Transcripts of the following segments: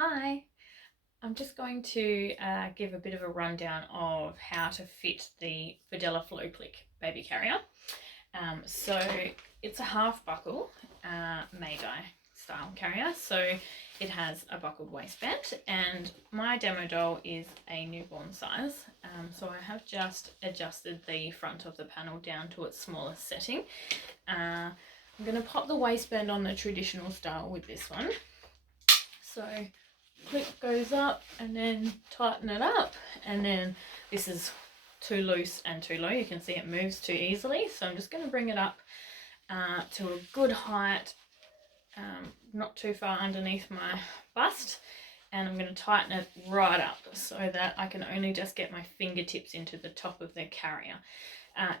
Hi, I'm just going to give a bit of a rundown of how to fit the Fidella FlowClick baby carrier. So it's a half buckle May-dye style carrier, so it has a buckled waistband, and my demo doll is a newborn size, so I have just adjusted the front of the panel down to its smallest setting. I'm going to pop the waistband on the traditional style with this one. So clip goes up and then tighten it up, and then this is too loose and too low. You can see it moves too easily, so I'm just going to bring it up to a good height, not too far underneath my bust, and I'm going to tighten it right up so that I can only just get my fingertips into the top of the carrier.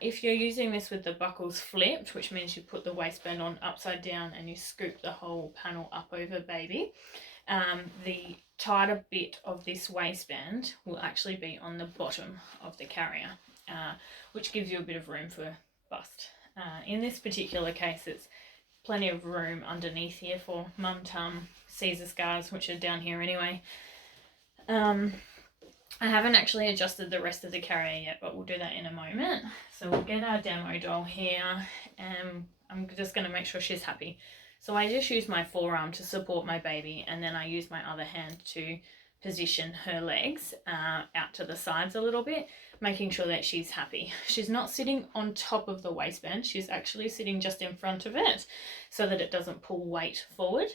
If you're using this with the buckles flipped, which means you put the waistband on upside down and you scoop the whole panel up over baby, the tighter bit of this waistband will actually be on the bottom of the carrier, which gives you a bit of room for bust. In this particular case, it's plenty of room underneath here for mum tum, Caesar scars, which are down here anyway. I haven't actually adjusted the rest of the carrier yet, but we'll do that in a moment. So we'll get our demo doll here, and I'm just going to make sure she's happy. So I just use my forearm to support my baby, and then I use my other hand to position her legs out to the sides a little bit, making sure that she's happy. She's not sitting on top of the waistband, she's actually sitting just in front of it so that it doesn't pull weight forward.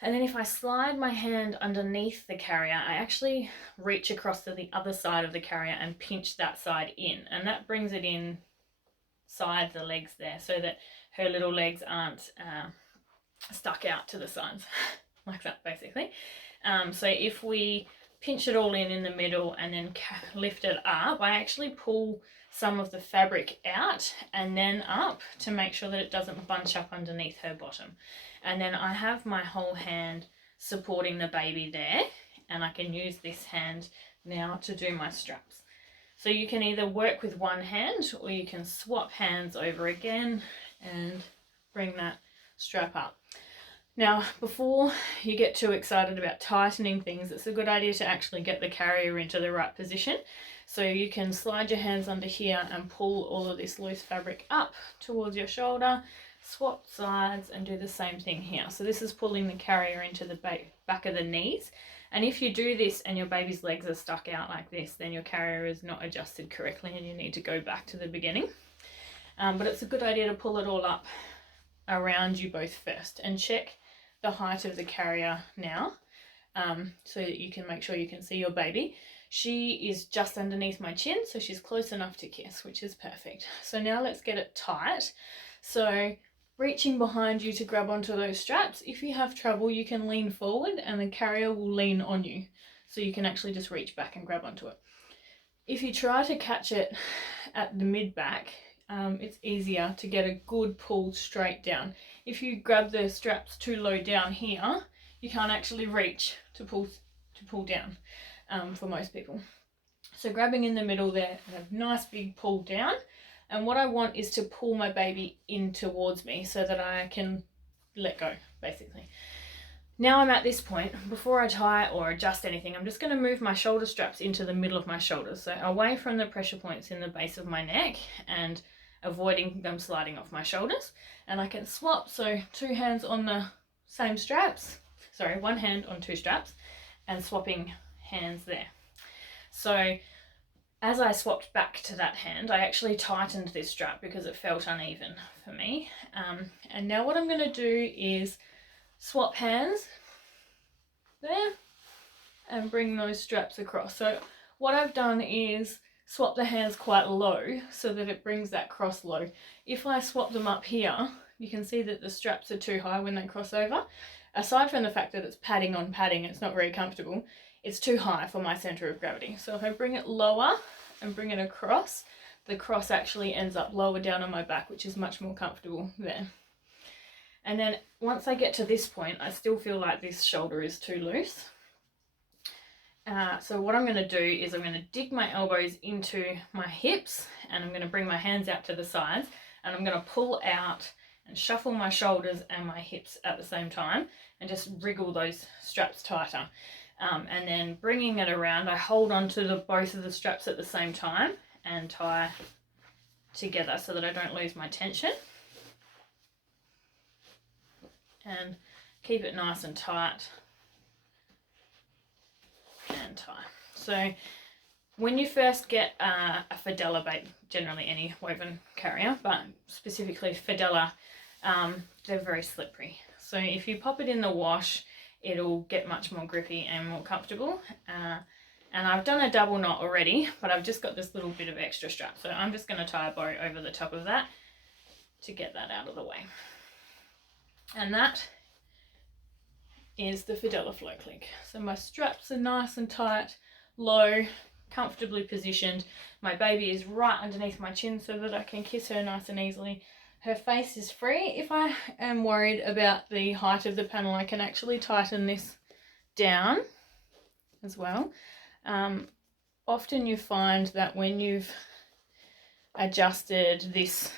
And then if I slide my hand underneath the carrier, I actually reach across to the other side of the carrier and pinch that side in, and that brings it in side the legs there so that her little legs aren't stuck out to the sides like that, basically. So if we pinch it all in the middle and then lift it up, I actually pull some of the fabric out and then up to make sure that it doesn't bunch up underneath her bottom. And then I have my whole hand supporting the baby there, and I can use this hand now to do my straps. So you can either work with one hand or you can swap hands over again and bring that strap up. Now, before you get too excited about tightening things, it's a good idea to actually get the carrier into the right position. So you can slide your hands under here and pull all of this loose fabric up towards your shoulder, swap sides and do the same thing here. So this is pulling the carrier into the back of the knees. And if you do this and your baby's legs are stuck out like this, then your carrier is not adjusted correctly and you need to go back to the beginning. But it's a good idea to pull it all up around you both first and check the height of the carrier now, so that you can make sure you can see your baby. She is just underneath my chin, so she's close enough to kiss, which is perfect. So now let's get it tight. So reaching behind you to grab onto those straps. If you have trouble, you can lean forward and the carrier will lean on you, so you can actually just reach back and grab onto it. If you try to catch it at the mid back, it's easier to get a good pull straight down. If you grab the straps too low down here, you can't actually reach to pull down for most people. So grabbing in the middle there, a nice big pull down, and what I want is to pull my baby in towards me so that I can let go, basically. Now I'm at this point, before I tie or adjust anything, I'm just going to move my shoulder straps into the middle of my shoulders, so away from the pressure points in the base of my neck and avoiding them sliding off my shoulders. And I can swap, so two hands on the same straps, sorry, one hand on two straps and swapping hands there. So as I swapped back to that hand, I actually tightened this strap because it felt uneven for me. And now what I'm going to do is swap hands there and bring those straps across. So what I've done is swap the hands quite low so that it brings that cross low. If I swap them up here, you can see that the straps are too high when they cross over. Aside from the fact that it's padding on padding, it's not very comfortable, it's too high for my center of gravity. So if I bring it lower and bring it across, the cross actually ends up lower down on my back, which is much more comfortable there. And then once I get to this point, I still feel like this shoulder is too loose. So what I'm going to do is I'm going to dig my elbows into my hips and I'm going to bring my hands out to the sides and I'm going to pull out and shuffle my shoulders and my hips at the same time and just wriggle those straps tighter. And then bringing it around, I hold on to both of the straps at the same time and tie together so that I don't lose my tension. And keep it nice and tight and tie. So when you first get a Fidella bait, generally any woven carrier, but specifically Fidella, they're very slippery. So if you pop it in the wash, it'll get much more grippy and more comfortable. And I've done a double knot already, but I've just got this little bit of extra strap. So I'm just going to tie a bow over the top of that to get that out of the way. And that is the Fidella FlowClick. So my straps are nice and tight, low, comfortably positioned. My baby is right underneath my chin so that I can kiss her nice and easily. Her face is free. If I am worried about the height of the panel, I can actually tighten this down as well. Often you find that when you've adjusted this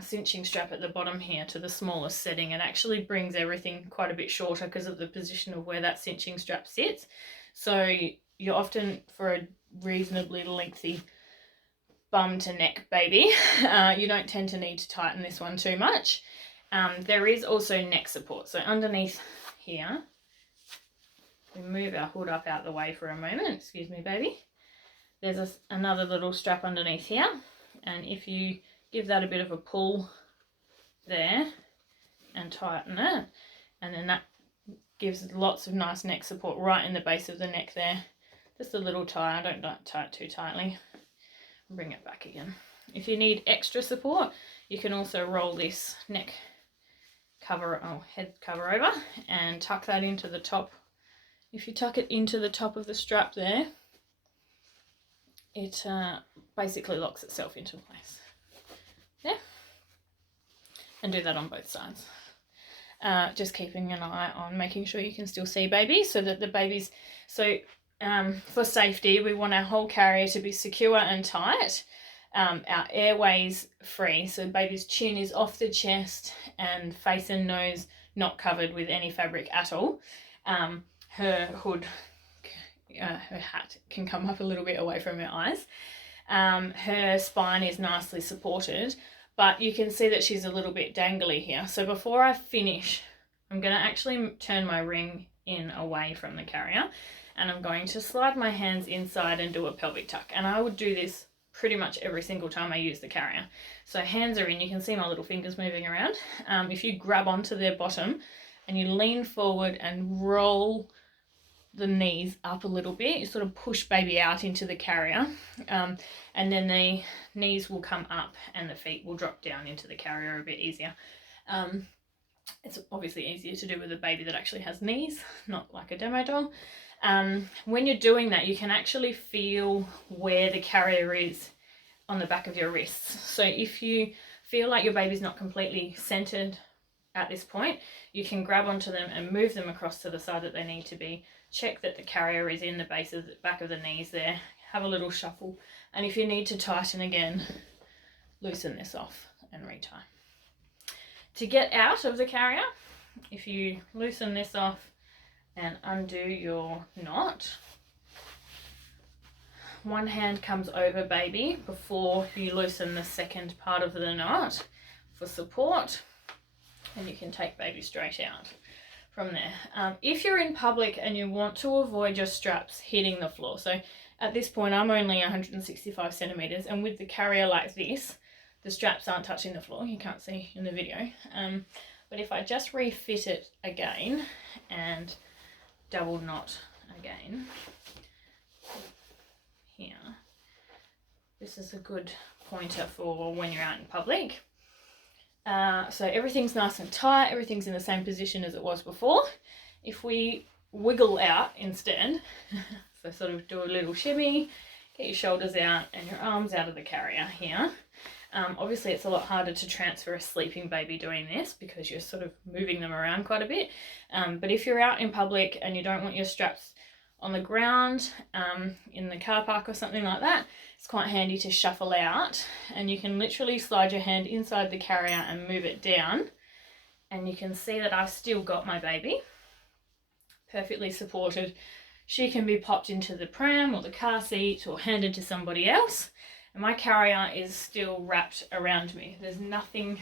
cinching strap at the bottom here to the smallest setting, it actually brings everything quite a bit shorter because of the position of where that cinching strap sits. So you're often, for a reasonably lengthy bum to neck baby, you don't tend to need to tighten this one too much. There is also neck support. So underneath here, we move our hood up out the way for a moment, excuse me baby. There's another little strap underneath here, and if you give that a bit of a pull there and tighten it, and then that gives lots of nice neck support right in the base of the neck there. Just a little tie, I don't tie it too tightly. Bring it back again. If you need extra support, you can also roll this neck cover, head cover over and tuck that into the top. If you tuck it into the top of the strap there, it basically locks itself into place. Yeah, and do that on both sides. Just keeping an eye on making sure you can still see baby, so that the baby's, for safety, we want our whole carrier to be secure and tight, our airways free, so baby's chin is off the chest and face and nose not covered with any fabric at all. Her hood, her hat can come up a little bit away from her eyes. Her spine is nicely supported, but you can see that she's a little bit dangly here. So before I finish, I'm going to actually turn my ring in away from the carrier, and I'm going to slide my hands inside and do a pelvic tuck. And I would do this pretty much every single time I use the carrier. So hands are in, you can see my little fingers moving around. If you grab onto their bottom and you lean forward and roll the knees up a little bit, you sort of push baby out into the carrier, and then the knees will come up and the feet will drop down into the carrier a bit easier. It's obviously easier to do with a baby that actually has knees, not like a demo doll. When you're doing that, you can actually feel where the carrier is on the back of your wrists. So if you feel like your baby's not completely centered at this point, you can grab onto them and move them across to the side that they need to be. Check that the carrier is in the base of the back of the knees there. Have a little shuffle, and if you need to tighten again, loosen this off and retie. To get out of the carrier, if you loosen this off and undo your knot, one hand comes over baby before you loosen the second part of the knot for support, and you can take baby straight out from there. If you're in public and you want to avoid your straps hitting the floor, so at this point I'm only 165 centimeters, and with the carrier like this, the straps aren't touching the floor, you can't see in the video, but if I just refit it again and double knot again here, this is a good pointer for when you're out in public. So everything's nice and tight, everything's in the same position as it was before. If we wiggle out instead, so sort of do a little shimmy, get your shoulders out and your arms out of the carrier here. Obviously it's a lot harder to transfer a sleeping baby doing this because you're sort of moving them around quite a bit. But if you're out in public and you don't want your straps on the ground in the car park or something like that, it's quite handy to shuffle out, and you can literally slide your hand inside the carrier and move it down, and you can see that I've still got my baby perfectly supported. She can be popped into the pram or the car seat or handed to somebody else, and my carrier is still wrapped around me. There's nothing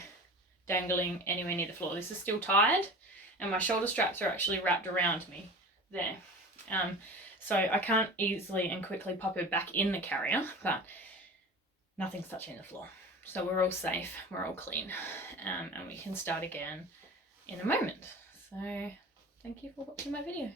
dangling anywhere near the floor. This is still tied, and my shoulder straps are actually wrapped around me there. So I can't easily and quickly pop her back in the carrier, but nothing's touching the floor. So we're all safe, we're all clean, and we can start again in a moment. So thank you for watching my video.